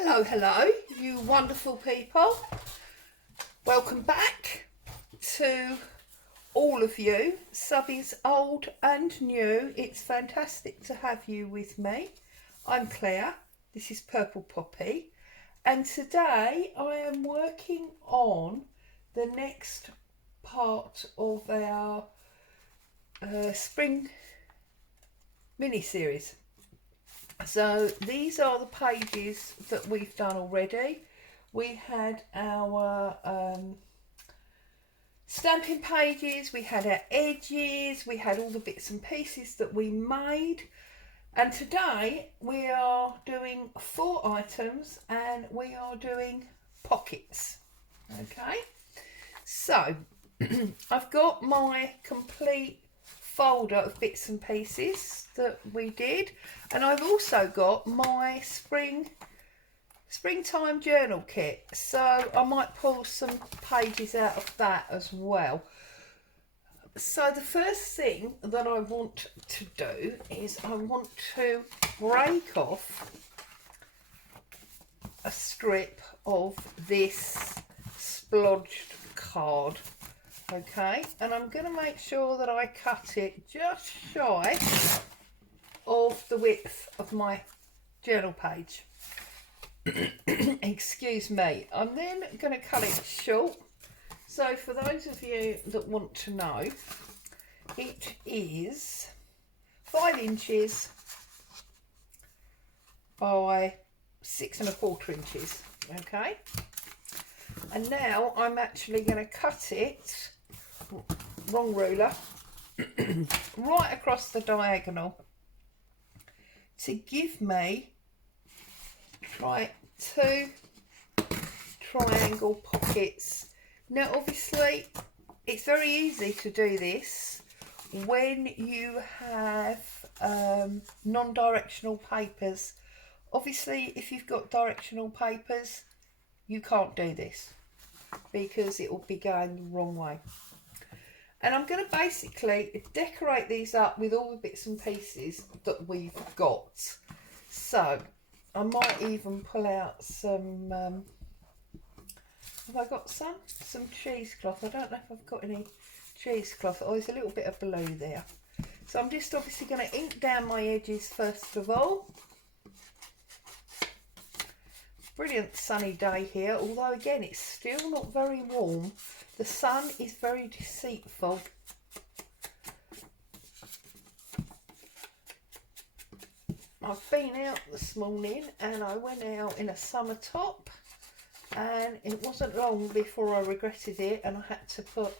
Hello, hello, you wonderful people. Welcome back to all of you, subbies old and new. It's fantastic to have you with me. I'm Claire, this is Purple Poppy, and today I am working on the next part of our spring mini-series. So these are the pages that we've done already. We had our stamping pages, we had our edges, we had all the bits and pieces that we made. And today we are doing 4 items and we are doing pockets. Okay, so I've got my complete folder of bits and pieces that we did, and I've also got my springtime journal kit, so I might pull some pages out of that as well. So the first thing that I want to do is I want to break off a strip of this splodged card. Okay, and I'm going to make sure that I cut it just shy of the width of my journal page. Excuse me. I'm then going to cut it short. So for those of you that want to know, it is 5 inches by 6 1/4 inches. Okay, and now I'm actually going to cut it, wrong ruler, right across the diagonal to give me 2 triangle pockets. Now obviously it's very easy to do this when you have non-directional papers. Obviously if you've got directional papers you can't do this because it will be going the wrong way. And I'm going to basically decorate these up with all the bits and pieces that we've got. So I might even pull out some, have I got some cheesecloth? I don't know if I've got any cheesecloth. Oh, there's a little bit of blue there. So I'm just obviously going to ink down my edges first of all. Brilliant sunny day here, although again it's still not very warm. The sun is very deceitful. I've been out this morning and I went out in a summer top and it wasn't long before I regretted it and I had to put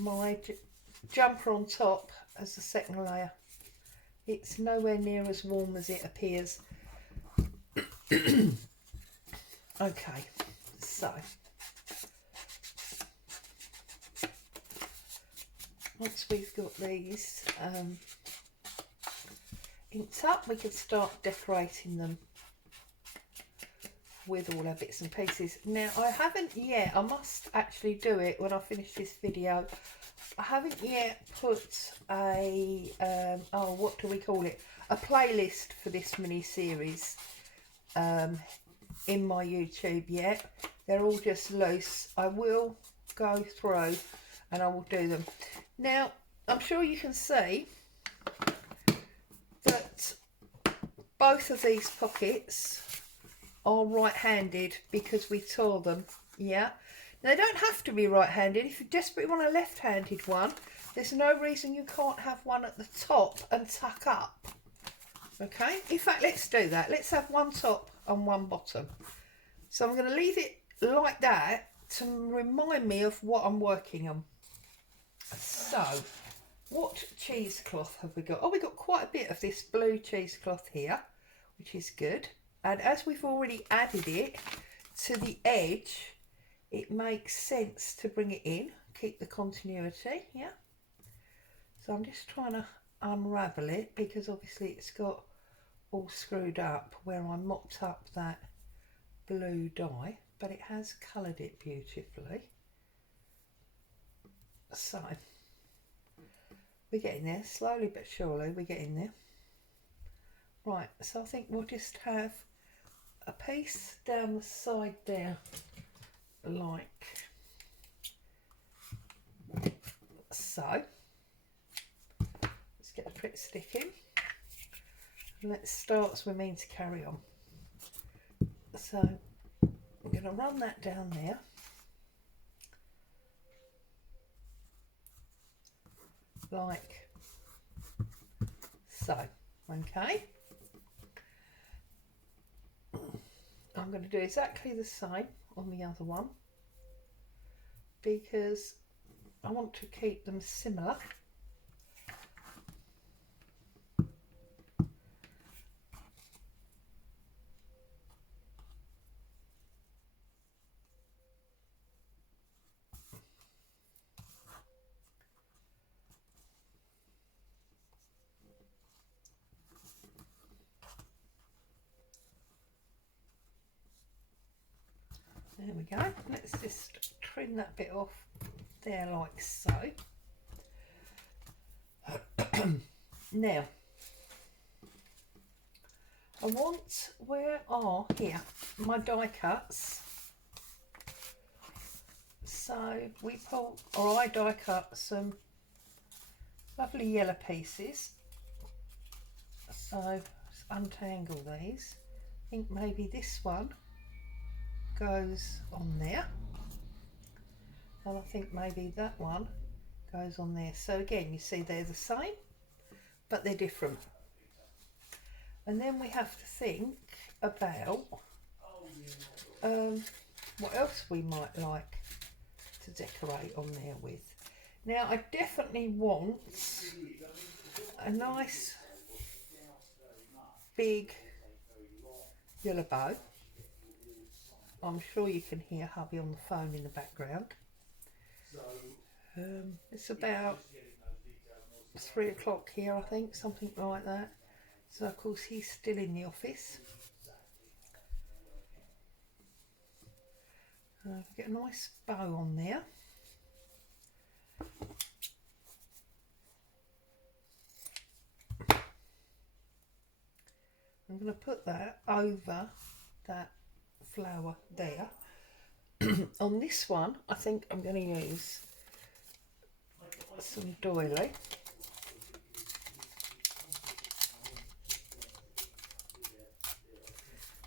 my jumper on top as the second layer. It's nowhere near as warm as it appears. Okay, so once we've got these inked up, we can start decorating them with all our bits and pieces. Now I haven't yet, I must actually do it when I finish this video, I haven't yet put a, oh what do we call it, a playlist for this mini series in my YouTube yet. They're all just loose. I will go through and I will do them. Now I'm sure you can see that both of these pockets are right-handed because we tore them. Yeah, they don't have to be right-handed. If you desperately want a left-handed one, there's no reason you can't have one at the top and tuck up. Okay, in fact let's do that. Let's have one top and one bottom. So I'm going to leave it like that to remind me of what I'm working on. So what cheesecloth have we got? Oh, we got quite a bit of this blue cheesecloth here, which is good. And as we've already added it to the edge, it makes sense to bring it in, keep the continuity. Yeah, so I'm just trying to unravel it because obviously it's got all screwed up where I mopped up that blue dye, but it has coloured it beautifully. So we're getting there, slowly but surely we're getting there. Right, so I think we'll just have a piece down the side there, like so. Let's get the Pritt stick in. Let's start as we mean to carry on. So I'm going to run that down there. Like so. Okay. I'm going to do exactly the same on the other one because I want to keep them similar. There we go. Let's just trim that bit off there like so. Now, I want, where are here my die cuts? So we pull, or I die cut some lovely yellow pieces. So let's untangle these. I think maybe this one goes on there, and I think maybe that one goes on there. So again, you see they're the same but they're different. And then we have to think about what else we might like to decorate on there with. Now I definitely want a nice big yellow bow. I'm sure you can hear hubby on the phone in the background. It's about 3 o'clock here, I think, something like that. So of course he's still in the office. Get a nice bow on there. I'm going to put that over that flower there. On this one, I think I'm going to use some doily.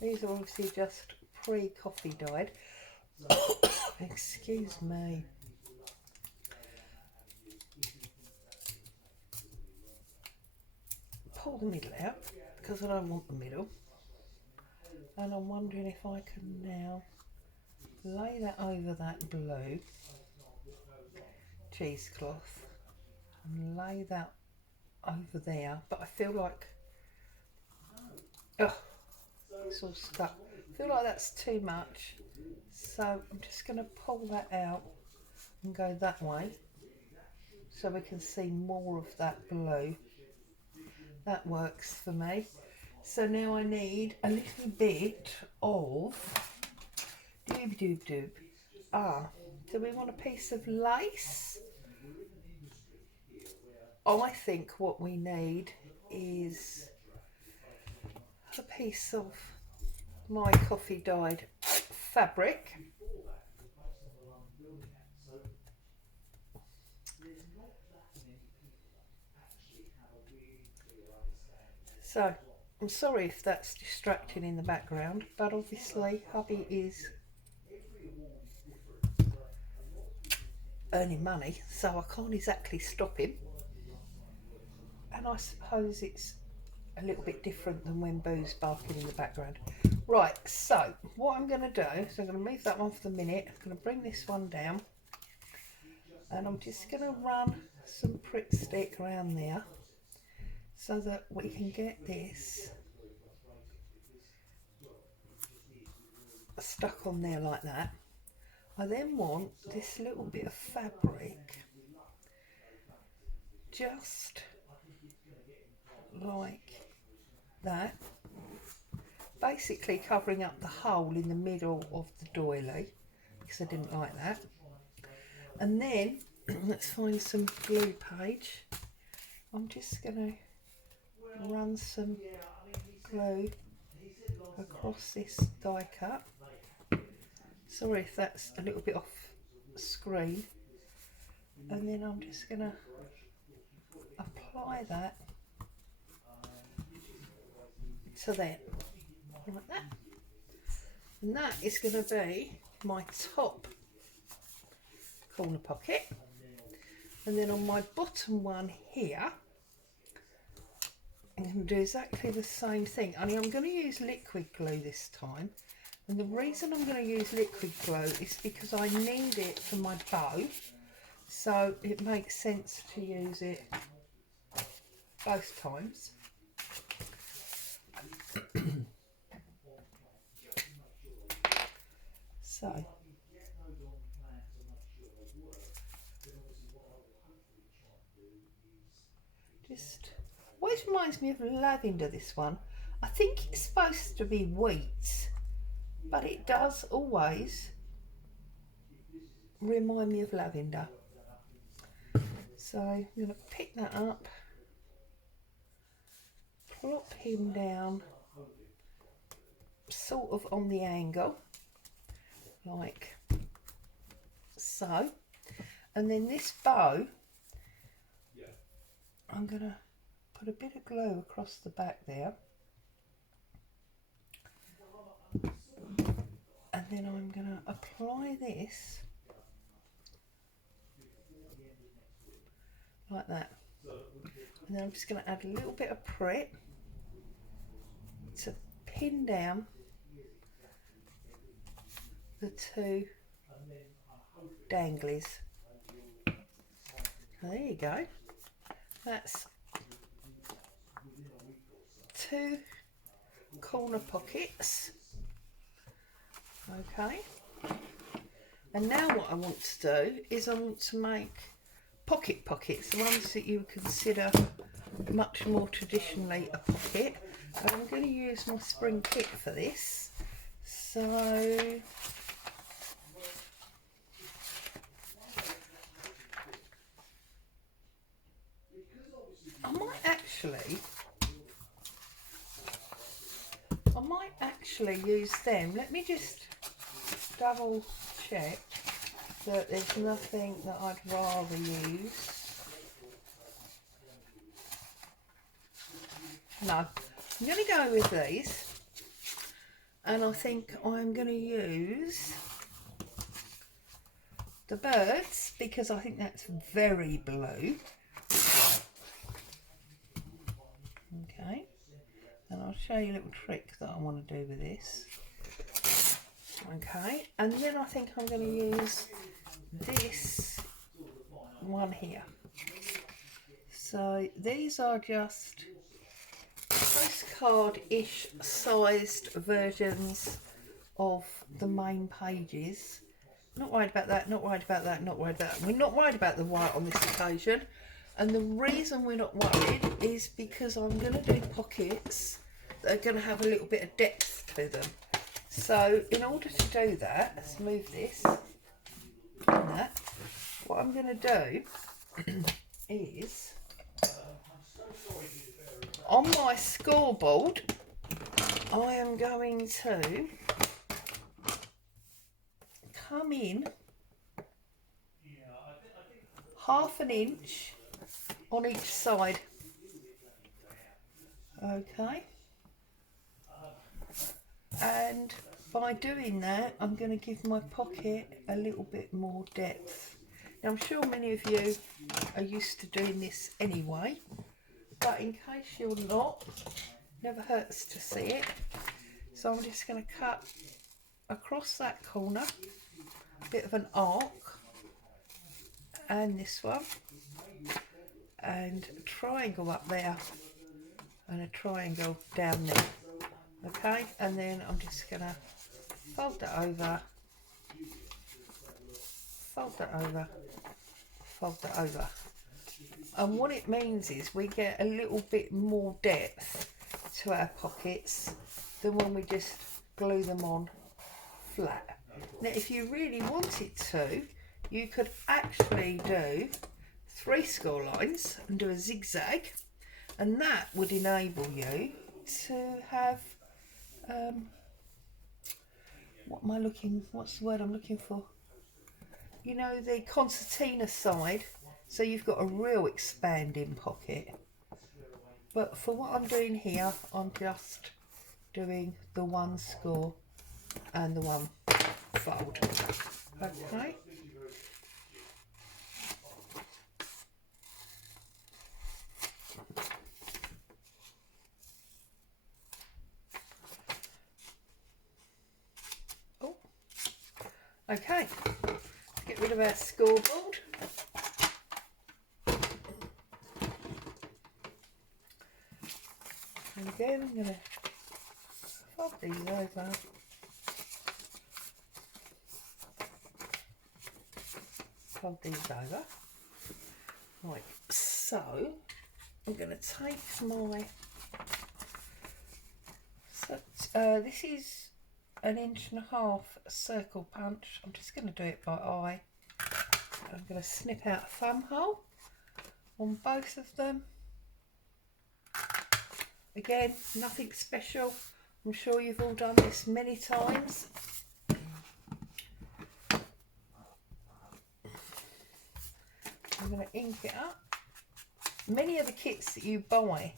These are obviously just pre-coffee dyed. Excuse me. Pull the middle out because I don't want the middle. And I'm wondering if I can now lay that over that blue cheesecloth and lay that over there. But I feel like, it's all stuck. I feel like that's too much. So I'm just going to pull that out and go that way so we can see more of that blue. That works for me. So now I need a little bit of do we want a piece of lace? I think what we need is a piece of my coffee dyed fabric. So I'm sorry if that's distracting in the background, but obviously hubby is earning money, so I can't exactly stop him. And I suppose it's a little bit different than when Boo's barking in the background. Right, so what I'm going to do is I'm going to move that one for the minute. I'm going to bring this one down, and I'm just going to run some Pritt stick around there so that we can get this stuck on there like that. I then want this little bit of fabric just like that, basically covering up the hole in the middle of the doily because I didn't like that. And then let's find some glue page. I'm just going to run some glue across across this die cut. Sorry if that's a little bit off screen. And then I'm just going to apply that to there, like that. And that is going to be my top corner pocket. And then on my bottom one here, I'm going to do exactly the same thing, only I'm going to use liquid glue this time. And the reason I'm going to use liquid glue is because I need it for my bow, so it makes sense to use it both times. So just always reminds me of lavender, this one. I think it's supposed to be wheat, but it does always remind me of lavender. So I'm going to pick that up, plop him down sort of on the angle, like so. And then this bow, I'm going to put a bit of glue across the back there. And then I'm going to apply this like that. And then I'm just going to add a little bit of prep to pin down the two danglies. There you go. That's two corner pockets. Okay. And now what I want to do is I want to make pockets, the ones that you consider much more traditionally a pocket. And I'm going to use my spring kit for this. So I might actually use them. Let me just double check that there's nothing that I'd rather use. No, I'm going to go with these, and I think I'm going to use the birds because I think that's very blue. Okay, and I'll show you a little trick that I want to do with this. Okay, and then I think I'm going to use this one here. So these are just postcard-ish sized versions of the main pages. Not worried about that, not worried about that, not worried about that. We're not worried about the white on this occasion. And the reason we're not worried is because I'm going to do pockets that are going to have a little bit of depth to them. So in order to do that, let's move this and that. What I'm going to do is, on my scoreboard, I am going to come in ½ an inch on each side. Okay. And by doing that, I'm going to give my pocket a little bit more depth. Now, I'm sure many of you are used to doing this anyway, but in case you're not, never hurts to see it. So I'm just going to cut across that corner, a bit of an arc, and this one, and a triangle up there, and a triangle down there. Okay, and then I'm just going to fold that over, fold that over, fold that over. And what it means is we get a little bit more depth to our pockets than when we just glue them on flat. Now, if you really wanted to, you could actually do 3 score lines and do a zigzag, and that would enable you to have what's the word I'm looking for? You know, the concertina side, so you've got a real expanding pocket. But for what I'm doing here, I'm just doing the one score and the one fold. Okay. Oh. Okay. Get rid of our scoreboard. And again, I'm going to fold these over. Fold these over. Right, so I'm going to take my, this is 1.5 inch circle punch. I'm just going to do it by eye. I'm going to snip out a thumb hole on both of them. Again, nothing special. I'm sure you've all done this many times. I'm going to ink it up. Many of the kits that you buy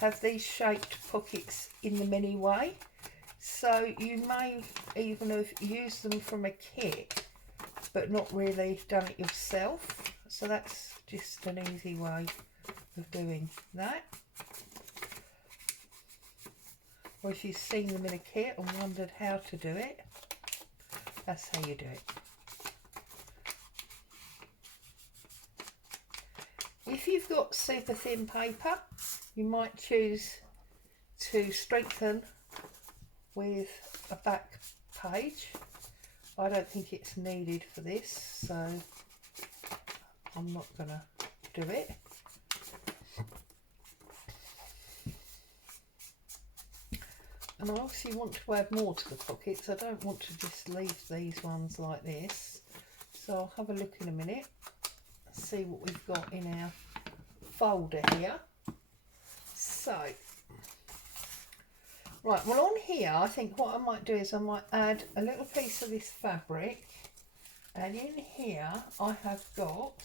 have these shaped pockets in the mini way, so you may even have used them from a kit but not really done it yourself. So that's just an easy way of doing that. Or if you've seen them in a kit and wondered how to do it, that's how you do it. If you've got super thin paper, you might choose to strengthen with a back page. I don't think it's needed for this, so I'm not going to do it. And I obviously want to add more to the pockets. I don't want to just leave these ones like this. So I'll have a look in a minute and see what we've got in our folder here. So, right, well on here I think what I might do is I might add a little piece of this fabric, and in here I have got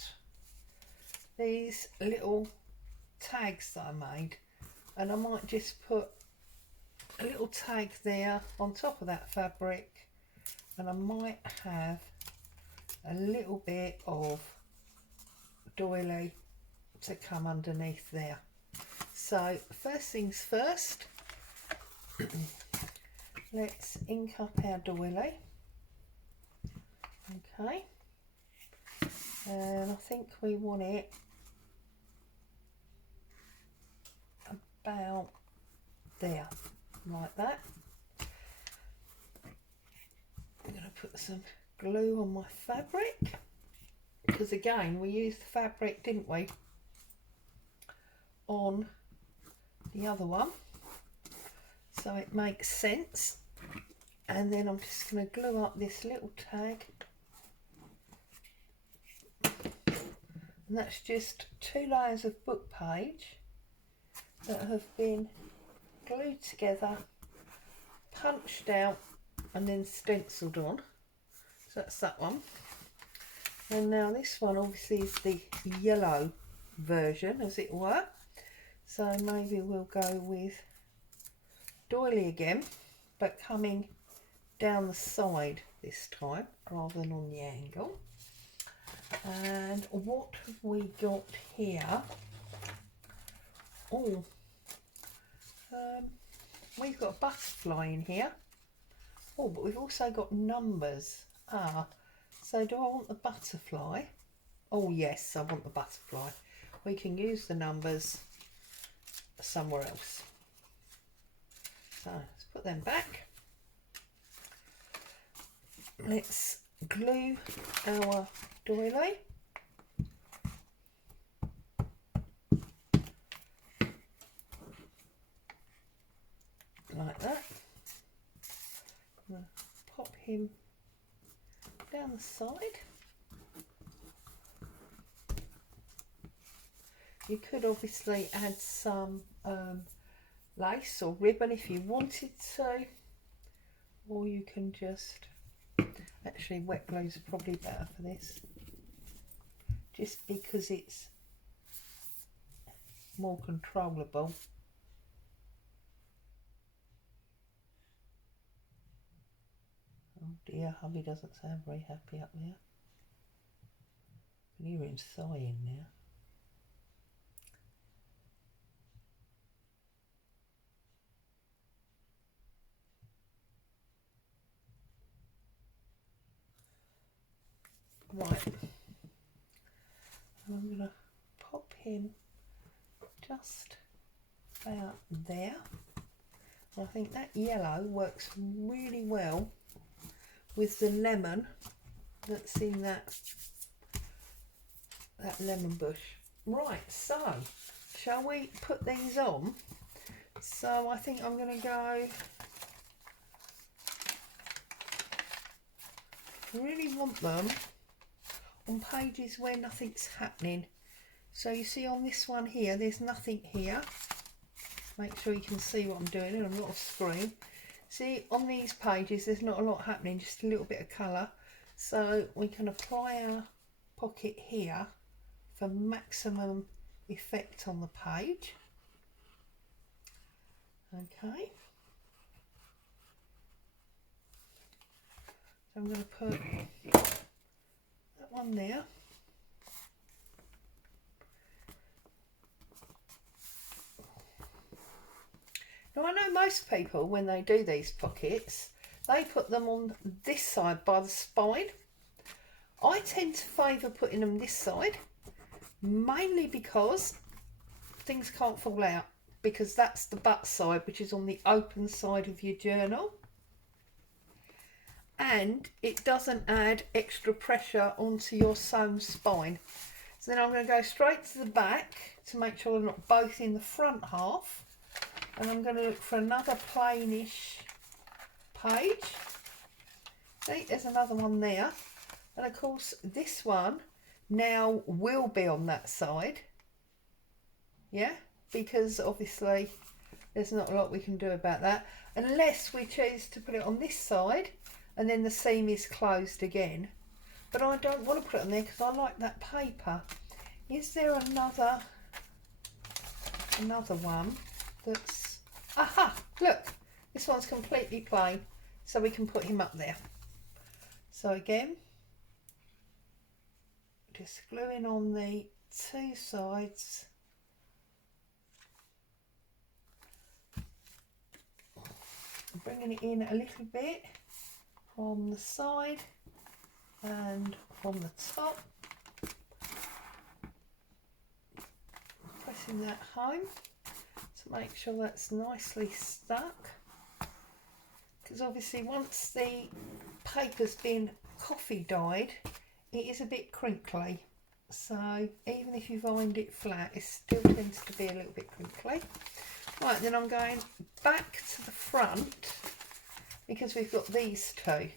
these little tags that I made, and I might just put a little tag there on top of that fabric, and I might have a little bit of doily to come underneath there. So first things first, let's ink up our doily. Okay, and I think we want it about there, like that. I'm going to put some glue on my fabric, because again we used the fabric, didn't we, on the other one, so it makes sense. And then I'm just going to glue up this little tag, and that's just 2 layers of book page that have been glued together, punched out and then stenciled on. So that's that one. And now this one obviously is the yellow version, as it were, so maybe we'll go with doily again, but coming down the side this time rather than on the angle. And what have we got here? Oh, we've got a butterfly in here. Oh, but we've also got numbers. So do I want the butterfly? Oh yes, I want the butterfly. We can use the numbers somewhere else. So let's put them back. Let's glue our doily. Like that. Pop him down the side. You could obviously add some lace or ribbon if you wanted to, or you can just, actually wet glue is probably better for this, just because it's more controllable. Oh dear, hubby doesn't sound very happy up there. I can hear him sighing now. Right, I'm going to pop him just about there. I think that yellow works really well with the lemon that's in that lemon bush. Right, so shall we put these on? So I think I'm going to go, really want them on pages where nothing's happening. So you see on this one here, there's nothing here. Make sure you can see what I'm doing on a lot of screen. See, on these pages there's not a lot happening, just a little bit of colour. So we can apply our pocket here for maximum effect on the page. Okay. So I'm going to put that one there. Now I know most people, when they do these pockets, they put them on this side by the spine. I tend to favour putting them this side, mainly because things can't fall out, because that's the butt side, which is on the open side of your journal. And it doesn't add extra pressure onto your sewn spine. So then I'm going to go straight to the back to make sure they're not both in the front half. And I'm going to look for another plainish page. See, there's another one there. And of course, this one now will be on that side. Yeah, because obviously there's not a lot we can do about that. Unless we choose to put it on this side and then the seam is closed again. But I don't want to put it on there because I like that paper. Is there another one that's, aha, look, this one's completely plain, so we can put him up there. So again, just gluing on the two sides, bringing it in a little bit from the side and from the top, pressing that home to make sure that's nicely stuck, because obviously once the paper's been coffee dyed it is a bit crinkly, so even if you wind it flat it still tends to be a little bit crinkly. Right, then I'm going back to the front because we've got these two,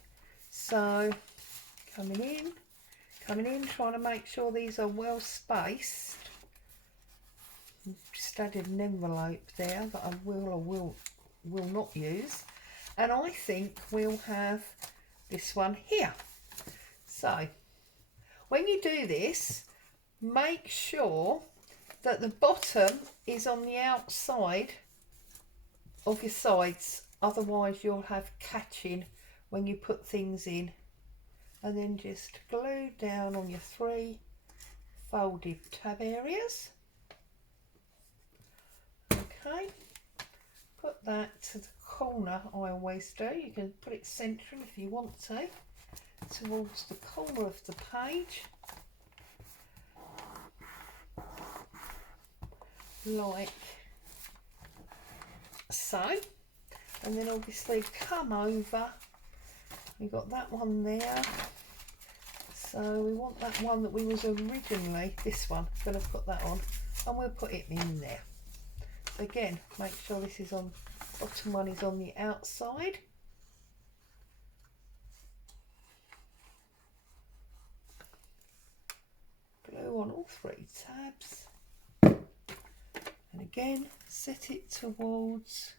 so coming in, trying to make sure these are well spaced. Just added an envelope there that I will or will not use, and I think we'll have this one here. So when you do this, make sure that the bottom is on the outside of your sides, otherwise you'll have catching when you put things in. And then just glue down on your three folded tab areas. Okay, put that to the corner. I always do. You can put it central if you want to, towards the corner of the page, like so. And then obviously come over, we've got that one there, so we want that one that we was originally, this one, going to put that on, and we'll put it in there. Again, make sure this is on, bottom one is on the outside. Glue on all three tabs. And again, set it towards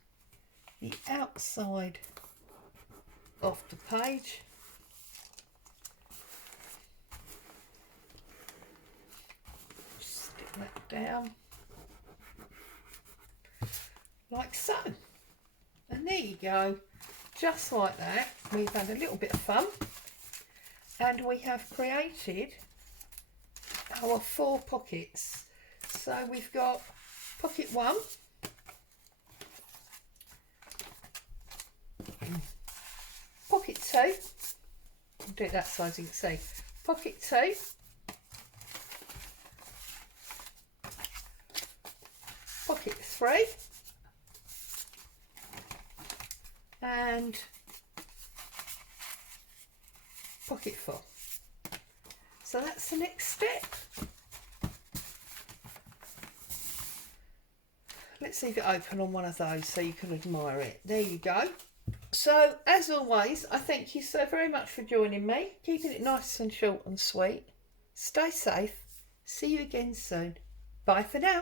the outside off the page. Stick that down like so, and there you go. Just like that, we've had a little bit of fun and we have created our 4 pockets. So we've got pocket 1, pocket 2, I'll do it that side so you can see, pocket 2, pocket 3, and pocket 4. So that's the next step. Let's leave it open on one of those so you can admire it. There you go. So as always, I thank you so very much for joining me, keeping it nice and short and sweet. Stay safe. See you again soon. Bye for now.